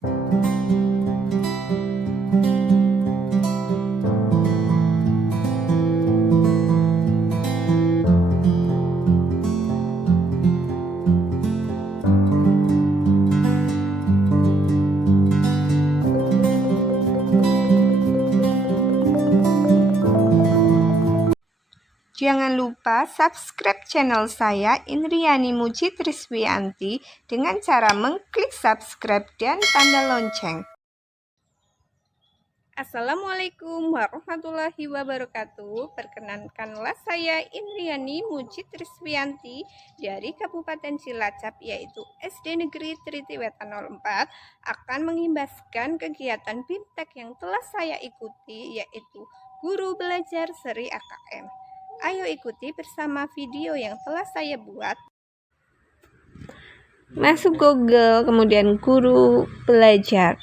Jangan lupa subscribe channel saya Indriani Muji Triswianti dengan cara mengklik subscribe dan tanda lonceng. Assalamualaikum warahmatullahi wabarakatuh. Perkenankanlah saya Indriani Muji Triswianti dari Kabupaten Cilacap, yaitu SD Negeri Tritiwetan 04, akan mengimbaskan kegiatan BIMTEK yang telah saya ikuti, yaitu Guru Belajar Seri AKM. Ayo ikuti bersama video yang telah saya buat. Masuk Google, kemudian Guru Belajar.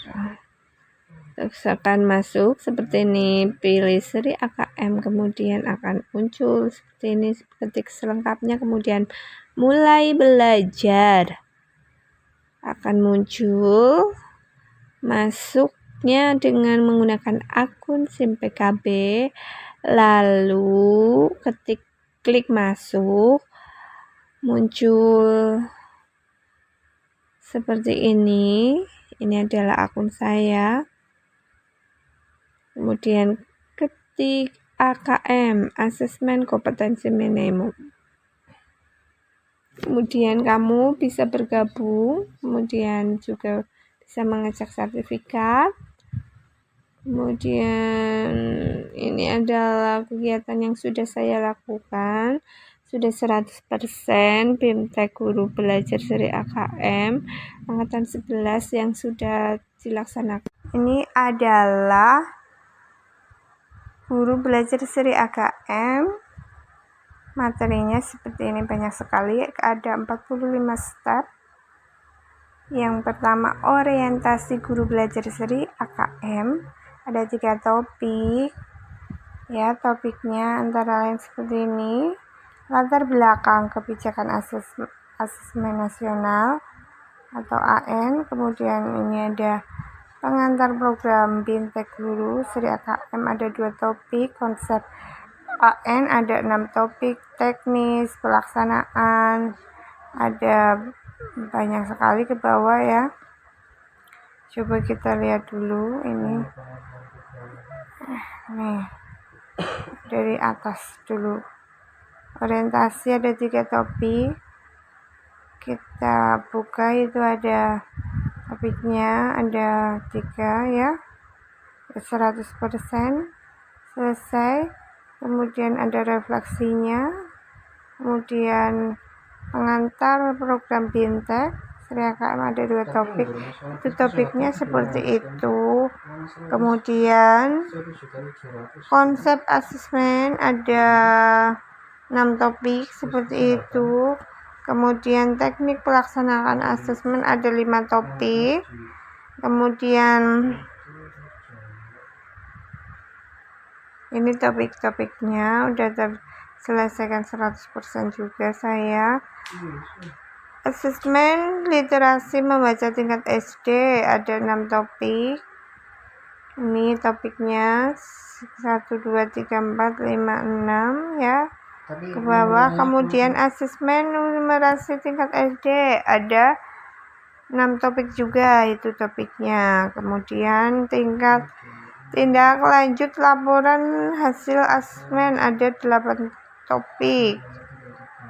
Akan masuk seperti ini, pilih Seri AKM, kemudian akan muncul seperti ini, ketik selengkapnya, kemudian mulai belajar. Akan muncul, masuknya dengan menggunakan akun SIM PKB. Lalu klik masuk, muncul seperti ini. Ini adalah akun saya. Kemudian ketik AKM, asesmen kompetensi minimum. Kemudian kamu bisa bergabung, kemudian juga bisa mengecek sertifikat. Kemudian ini adalah kegiatan yang sudah saya lakukan. Sudah 100% BIMTEK Guru Belajar Seri AKM Angkatan 11 yang sudah dilaksanakan. Ini adalah Guru Belajar Seri AKM. Materinya seperti ini, banyak sekali. Ada 45 step. Yang pertama, orientasi Guru Belajar Seri AKM. Ada 3 topik, ya. Topiknya antara lain seperti ini: latar belakang kebijakan asesmen nasional atau AN. Kemudian ini ada pengantar program BIMTEK Guru Seri AKM, ada 2 topik. Konsep AN ada 6 topik. Teknis pelaksanaan ada banyak sekali ke bawah, ya. Coba kita lihat dulu ini. Nih, dari atas dulu. Orientasi ada 3 topik. Kita buka, itu ada topiknya, ada 3, ya. 100% selesai. Kemudian ada refleksinya. Kemudian pengantar program BIMTEK Seri AKM ada 2 topik. Itu topiknya seperti itu. Kemudian konsep asesmen ada 6 topik seperti itu. Kemudian teknik pelaksanaan asesmen ada 5 topik. Kemudian ini topik-topiknya udah selesaikan 100% juga saya. Asesmen literasi membaca tingkat SD ada 6 topik. Ini topiknya 1, 2, 3, 4, 5, 6, ya, ke bawah. Kemudian asesmen numerasi tingkat SD ada 6 topik juga, itu topiknya. Kemudian tindak lanjut laporan hasil asesmen ada 8 topik.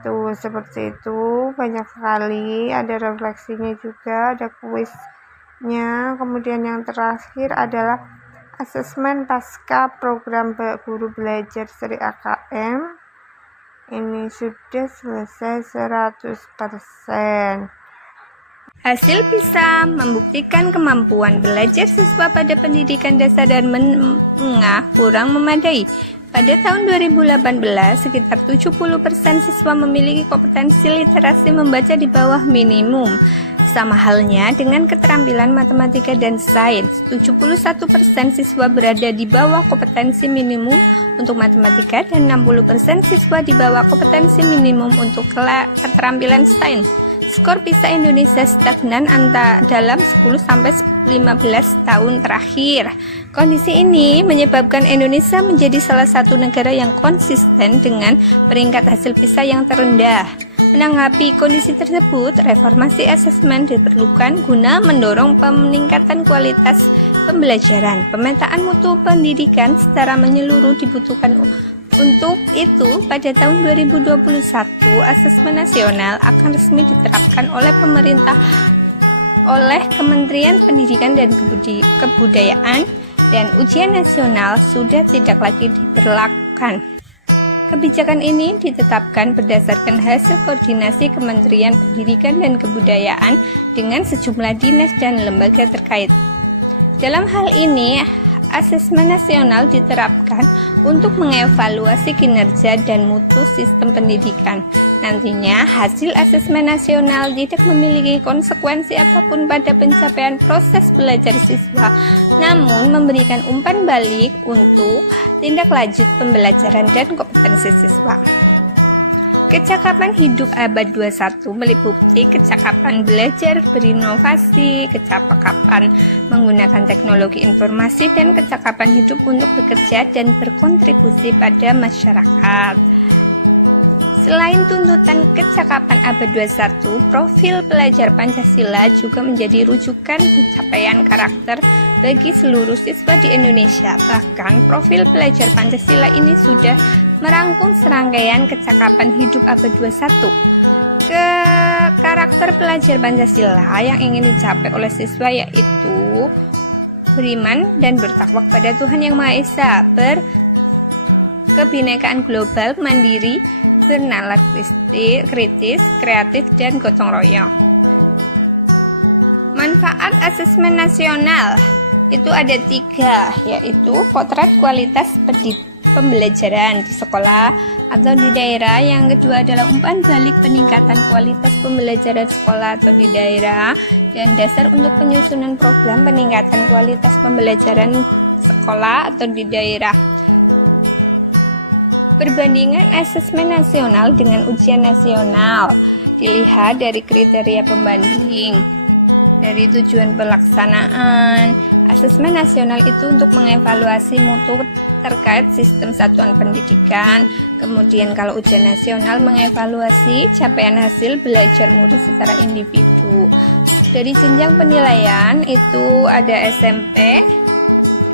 Tuh, seperti itu, banyak sekali. Ada refleksinya juga, ada kuisnya. Kemudian yang terakhir adalah asesmen pasca program Guru Belajar Seri AKM. Ini sudah selesai 100%. Hasil PISA membuktikan kemampuan belajar siswa pada pendidikan dasar dan menengah kurang memadai. Pada tahun 2018, sekitar 70% siswa memiliki kompetensi literasi membaca di bawah minimum. Sama halnya dengan keterampilan matematika dan sains, 71% siswa berada di bawah kompetensi minimum untuk matematika dan 60% siswa di bawah kompetensi minimum untuk keterampilan sains. Skor PISA Indonesia stagnan dalam 10-11 tahun terakhir. Kondisi ini menyebabkan Indonesia menjadi salah satu negara yang konsisten dengan peringkat hasil PISA yang terendah. Menanggapi kondisi tersebut, reformasi asesmen diperlukan guna mendorong peningkatan kualitas pembelajaran. Pemetaan mutu pendidikan secara menyeluruh dibutuhkan. Untuk itu, pada tahun 2021, asesmen nasional akan resmi diterapkan oleh pemerintah, oleh Kementerian Pendidikan dan Kebudayaan, dan ujian nasional sudah tidak lagi diberlakukan. Kebijakan ini ditetapkan berdasarkan hasil koordinasi Kementerian Pendidikan dan Kebudayaan dengan sejumlah dinas dan lembaga terkait. Dalam hal ini, asesmen nasional diterapkan untuk mengevaluasi kinerja dan mutu sistem pendidikan. Nantinya, hasil asesmen nasional tidak memiliki konsekuensi apapun pada pencapaian proses belajar siswa, namun memberikan umpan balik untuk tindak lanjut pembelajaran dan kompetensi siswa. Kecakapan hidup abad 21 meliputi kecakapan belajar berinovasi, kecakapan menggunakan teknologi informasi, dan kecakapan hidup untuk bekerja dan berkontribusi pada masyarakat. Selain tuntutan kecakapan abad 21, profil pelajar Pancasila juga menjadi rujukan pencapaian karakter bagi seluruh siswa di Indonesia. Bahkan, profil pelajar Pancasila ini sudah merangkum serangkaian kecakapan hidup abad 21. Karakter pelajar Pancasila yang ingin dicapai oleh siswa yaitu beriman dan bertakwa kepada Tuhan Yang Maha Esa, berkebinekaan global, mandiri, bernalar kritis, kreatif, dan gotong royong. Manfaat asesmen nasional itu ada 3, yaitu potret kualitas pembelajaran di sekolah atau di daerah. Yang kedua adalah umpan balik peningkatan kualitas pembelajaran sekolah atau di daerah, dan dasar untuk penyusunan program peningkatan kualitas pembelajaran sekolah atau di daerah. Perbandingan asesmen nasional dengan ujian nasional dilihat dari kriteria pembanding, dari tujuan pelaksanaan. Asesmen nasional itu untuk mengevaluasi mutu terkait sistem satuan pendidikan. Kemudian kalau ujian nasional mengevaluasi capaian hasil belajar murid secara individu. Dari jenjang penilaian itu ada SMP,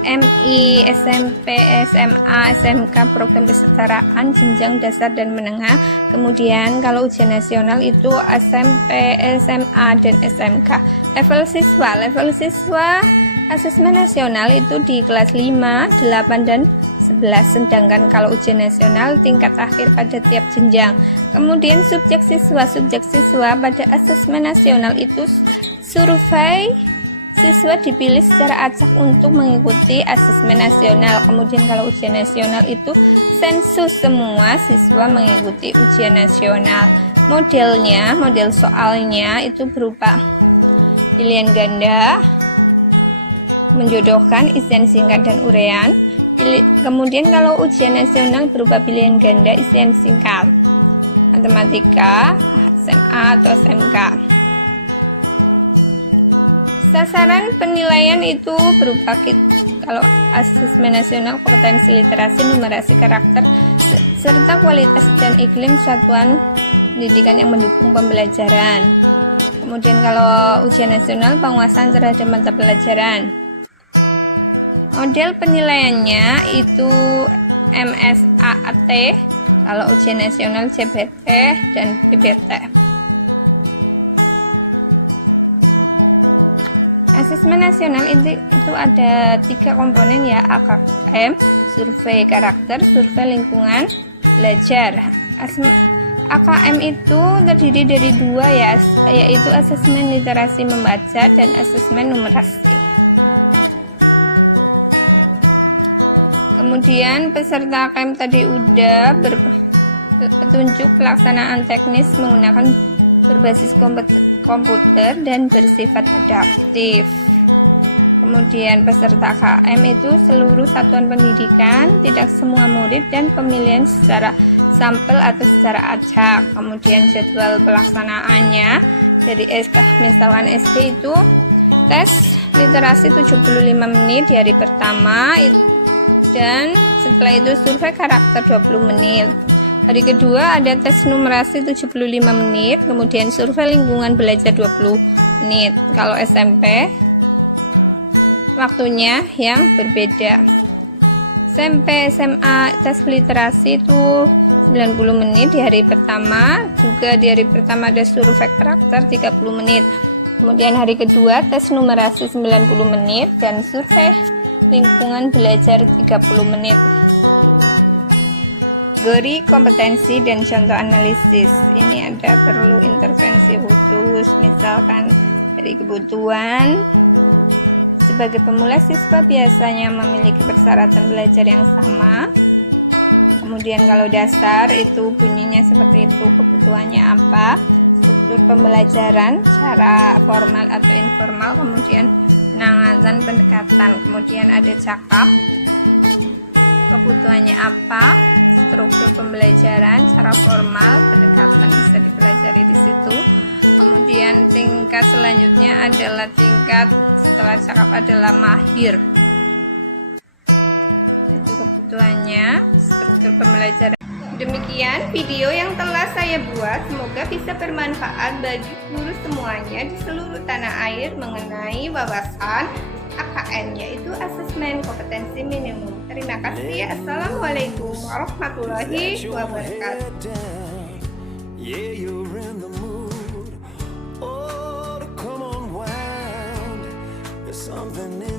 MI, SMP, SMA, SMK, program kesetaraan, jenjang dasar dan menengah. Kemudian kalau ujian nasional itu SMP, SMA, dan SMK. Level siswa asesmen nasional itu di kelas 5, 8, dan 11. Sedangkan kalau ujian nasional tingkat akhir pada tiap jenjang. Kemudian subjek siswa pada asesmen nasional itu survei siswa dipilih secara acak untuk mengikuti asesmen nasional. Kemudian kalau ujian nasional itu sensus, semua siswa mengikuti ujian nasional. Model soalnya itu berupa pilihan ganda, menjodohkan, isian singkat, dan uraian. Kemudian kalau ujian nasional berupa pilihan ganda, isian singkat, matematika, SMA atau SMK. Sasaran penilaian itu berupa kalau asesmen nasional kompetensi literasi, numerasi, karakter, serta kualitas dan iklim satuan pendidikan yang mendukung pembelajaran. Kemudian kalau ujian nasional penguasaan terhadap mata pelajaran. Model penilaiannya itu MSAAT, kalau ujian nasional CBT dan PBT. Asesmen nasional itu ada 3 komponen ya, AKM, survei karakter, survei lingkungan belajar. AKM itu terdiri dari 2 ya, yaitu asesmen literasi membaca dan asesmen numerasi. Kemudian peserta AKM tadi udah petunjuk pelaksanaan teknis menggunakan berbasis komputer dan bersifat adaptif. Kemudian peserta KM itu seluruh satuan pendidikan, tidak semua murid, dan pemilihan secara sampel atau secara acak. Kemudian jadwal pelaksanaannya dari misalkan SD itu tes literasi 75 menit di hari pertama, dan setelah itu survei karakter 20 menit. Hari kedua ada tes numerasi 75 menit, kemudian survei lingkungan belajar 20 menit. Kalau SMP waktunya yang berbeda. SMP, SMA tes literasi itu 90 menit di hari pertama, juga di hari pertama ada survei karakter 30 menit. Kemudian hari kedua tes numerasi 90 menit dan survei lingkungan belajar 30 menit. Kategori kompetensi dan contoh analisis. Ini ada perlu intervensi khusus, misalkan dari kebutuhan. Sebagai pemula, siswa biasanya memiliki persyaratan belajar yang sama. Kemudian kalau dasar itu bunyinya seperti itu, kebutuhannya apa, struktur pembelajaran, cara formal atau informal, kemudian penanganan pendekatan, kemudian ada cakap, kebutuhannya apa, struktur pembelajaran, cara formal, pendekatan bisa dipelajari di situ. Kemudian tingkat selanjutnya adalah tingkat setelah cakap adalah mahir. Itu kebutuhannya, struktur pembelajaran. Demikian video yang telah saya buat, semoga bisa bermanfaat bagi guru semuanya di seluruh tanah air mengenai wawasan AKM, yaitu asesmen kompetensi minimum. Terima kasih. Assalamualaikum warahmatullahi wabarakatuh. Yeah, you're in the mood. Oh, come on, wind. There's something in